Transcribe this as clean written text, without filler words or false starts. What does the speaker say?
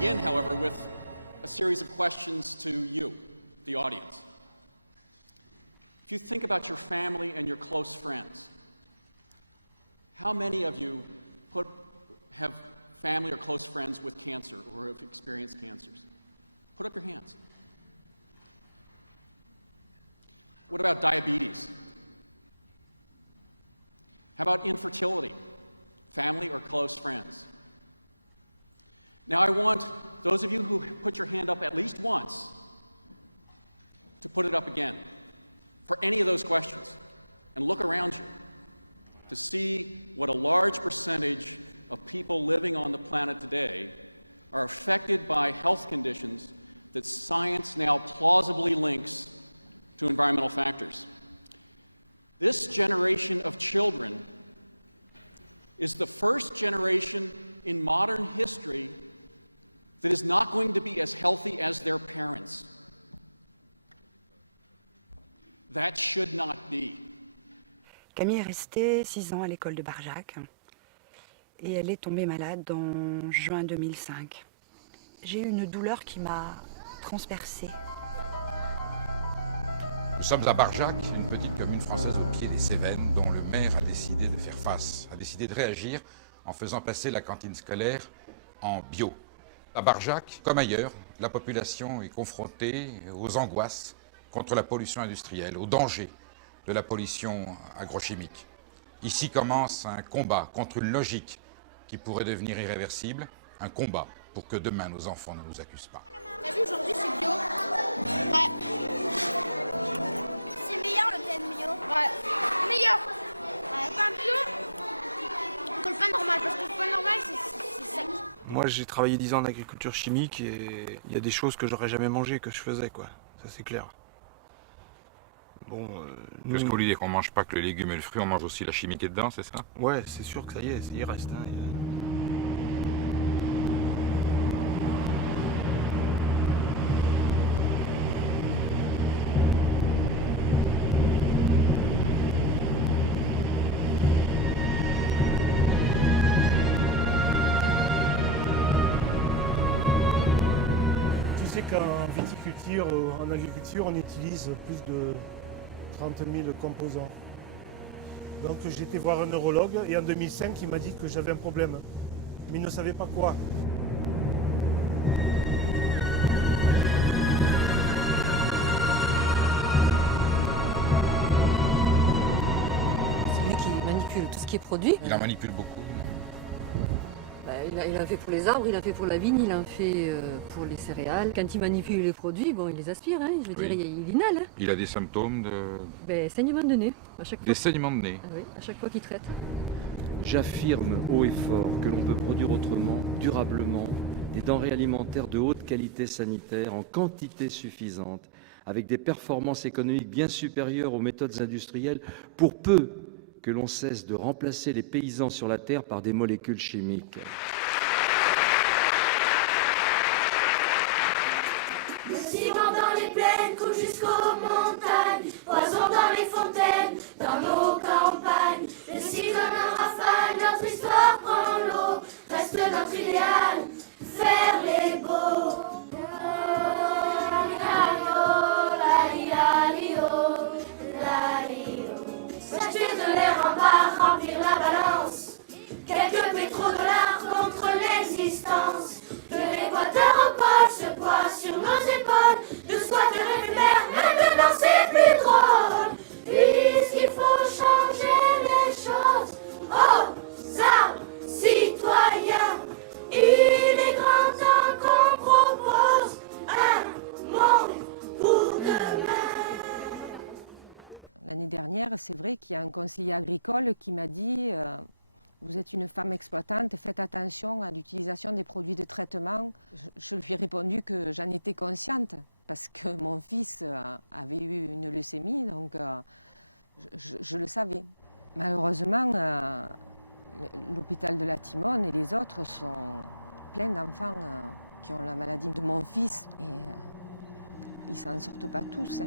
begin, however, with a series of questions to you, the audience. If you think about your family and your close friends, how many of you have family or close friends with cancer or have experienced cancers? Put up your hands. What about diabetes? How about infertility? Family or close friends? Now I want those of you who put your hand up at least once to put it up again for any of those questions and look around you to see what a large percentage of people living on the planet today are affected by health conditions that science now plausibly links to environmental factors. This generation of children is the first generation in modern history that is not going to be as healthy as their parents. That should not be. À Barjac. T'as vu, aujourd'hui c'est bio. Ouais. C'est meilleur le pain bio. Ouais. Meilleur. Le pain bio que le pain normal, parce que le pain normal c'est sec. Regarde ce que tu fais. Regarde. L'année dernière, c'est vrai qu'il y a un conseiller agricole qui m'a dit vous êtes une femme exploitante, faites attention à l'utilisation des produits de traitement. Je lui ai répondu que j'en étais consciente parce que mon fils avait eu une leucémie, donc je le savais. Malheureusement, l'hôpital de la Timone et les autres sont pleins d'enfants qui ont la maladie de mon fils et ils ne s'en sortent pas tous.